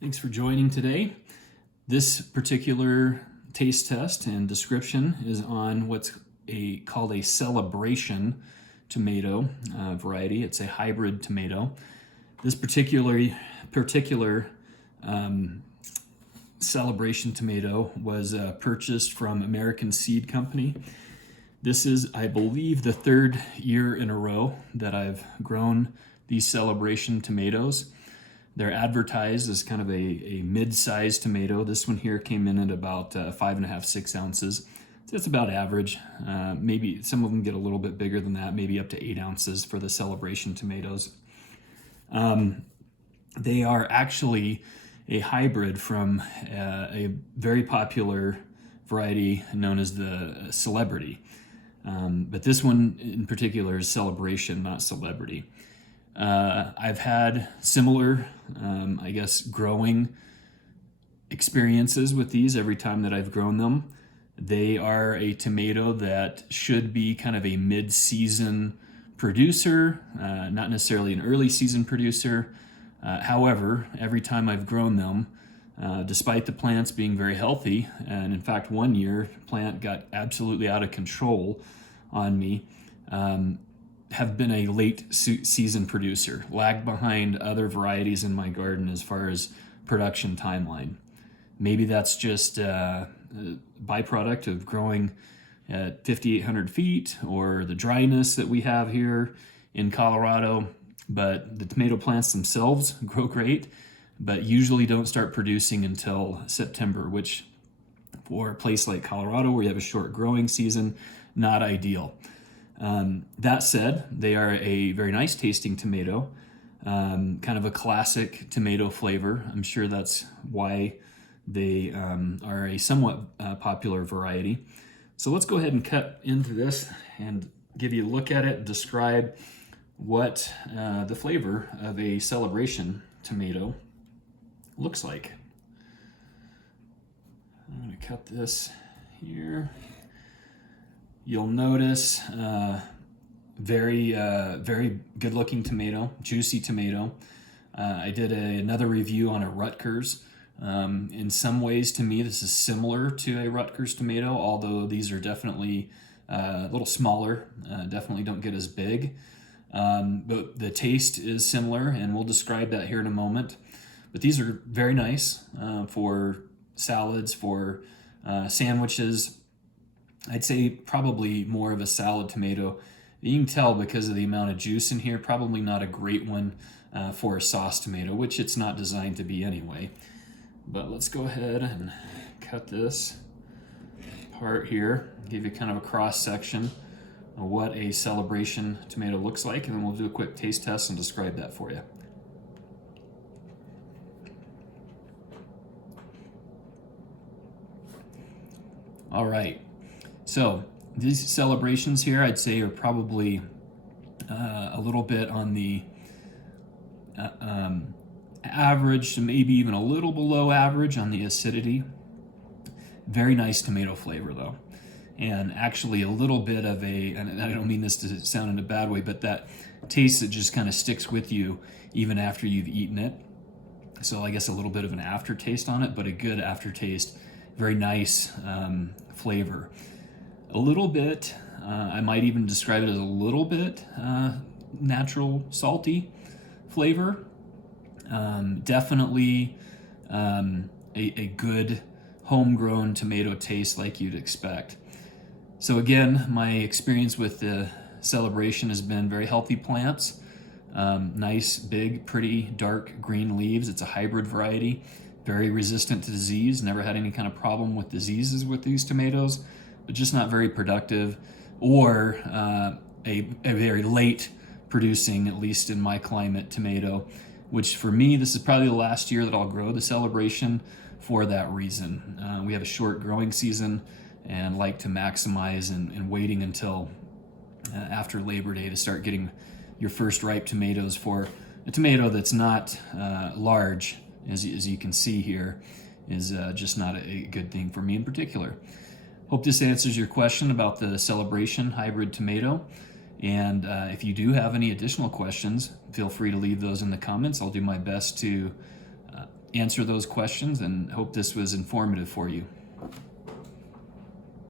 Thanks for joining today. This particular taste test and description is on what's called a celebration tomato variety. It's a hybrid tomato. This particular celebration tomato was purchased from American Seed Company. This is, I believe, the third year in a row that I've grown these celebration tomatoes. They're advertised as kind of a mid-sized tomato. This one here came in at about 5.5, 6 ounces. So that's about average. Maybe some of them get a little bit bigger than that, maybe up to 8 ounces for the celebration tomatoes. They are actually a hybrid from a very popular variety known as the Celebrity. But this one in particular is Celebration, not Celebrity. I've had similar, growing experiences with these every time that I've grown them. They are a tomato that should be kind of a mid-season producer, not necessarily an early season producer. However, every time I've grown them, despite the plants being very healthy, and in fact one year plant got absolutely out of control on me, have been a late season producer, lagged behind other varieties in my garden as far as production timeline. Maybe that's just a byproduct of growing at 5,800 feet or the dryness that we have here in Colorado, but the tomato plants themselves grow great, but usually don't start producing until September, which for a place like Colorado where you have a short growing season, not ideal. That said, they are a very nice tasting tomato, kind of a classic tomato flavor. I'm sure that's why they are a somewhat popular variety. So let's go ahead and cut into this and give you a look at it and describe what the flavor of a celebration tomato looks like. I'm going to cut this here. You'll notice very good looking tomato, juicy tomato. I did another review on a Rutgers. In some ways, to me, this is similar to a Rutgers tomato, although these are definitely a little smaller, definitely don't get as big. But the taste is similar, and we'll describe that here in a moment. But these are very nice for salads, for sandwiches. I'd say probably more of a salad tomato. You can tell because of the amount of juice in here, probably not a great one for a sauce tomato, which it's not designed to be anyway. But let's go ahead and cut this part here, give you kind of a cross section of what a celebration tomato looks like, and then we'll do a quick taste test and describe that for you. All right. So these celebrations here, I'd say, are probably a little bit on the average to maybe even a little below average on the acidity. Very nice tomato flavor though. And actually a little bit of and I don't mean this to sound in a bad way, but that taste that just kind of sticks with you even after you've eaten it. So I guess a little bit of an aftertaste on it, but a good aftertaste. Very nice flavor. A little bit, I might even describe it as a little bit natural salty flavor. Definitely a good homegrown tomato taste like you'd expect. So again, my experience with the celebration has been very healthy plants. Nice, big, pretty, dark green leaves. It's a hybrid variety, very resistant to disease. Never had any kind of problem with diseases with these tomatoes, but just not very productive, or a very late producing, at least in my climate, tomato, which for me, this is probably the last year that I'll grow the celebration for that reason. We have a short growing season and like to maximize and waiting until after Labor Day to start getting your first ripe tomatoes for a tomato that's not large, as you can see here, is just not a good thing for me in particular. Hope this answers your question about the celebration hybrid tomato. And if you do have any additional questions, feel free to leave those in the comments. I'll do my best to answer those questions, and hope this was informative for you.